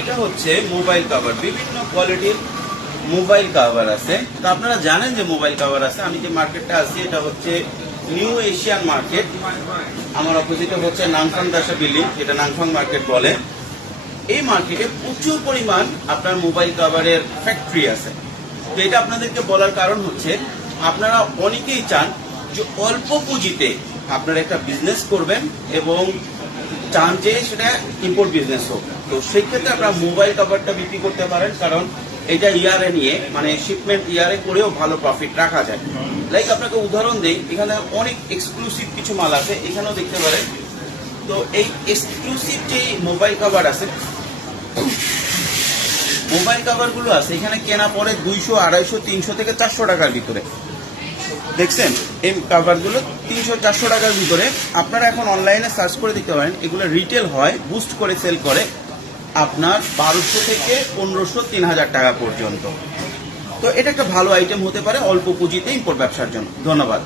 এটা হচ্ছে mobile cover, বিভিন্ন কোয়ালিটির মোবাইল কভার আছে। তো আপনারা জানেন যে মোবাইল কভার আছে। আমি যে মার্কেটটা আছি এটা হচ্ছে নিউ এশিয়ান মার্কেট। আমার অপোজিটে হচ্ছে নাংফাং দাসা বিল্ডিং, যেটা নাংফাং মার্কেট বলে। এই মার্কেটে প্রচুর পরিমাণ আপনার মোবাইল কভারের ফ্যাক্টরি আছে। তো এটা আপনাদেরকে বলার কারণ হচ্ছে আপনারা অনেকেই চান যে অল্প পুঁজিতে আপনারা একটা বিজনেস করবেন এবং চান যে সেটা ইম্পোর্ট বিজনেস হোক। তো সেই ক্ষেত্রে আপনারা মোবাইল কভারটা বিক্রি করতে পারেন, কারণ এটা ইয়ারে নিয়ে মানে শিপমেন্ট ইয়ারে করেও ভালো প্রফিট রাখা যায়। লাইক আপনাকে উদাহরণ দেই, এখানে অনেক এক্সক্লুসিভ কিছু মাল আছে, এখানেও দেখতে পারেন। তো এই এক্সক্লুসিভ যে মোবাইল কভার আছে, মোবাইল কভারগুলো আছে এখানে কেনা পড়ে 200, 250, 300 থেকে 400 টাকার ভিতরে। দেখছেন এই কভারগুলো 300, 400 টাকার ভিতরে। আপনারা এখন অনলাইনে সার্চ করে দেখতে পারেন, এগুলো রিটেল হয়, বুস্ট করে সেল করে আপনার 1200 থেকে 1500, 3000 টাকা পর্যন্ত। তো এটা একটা ভালো আইটেম হতে পারে অল্প পুঁজিতে ইম্পোর্ট ব্যবসার জন্য। ধন্যবাদ।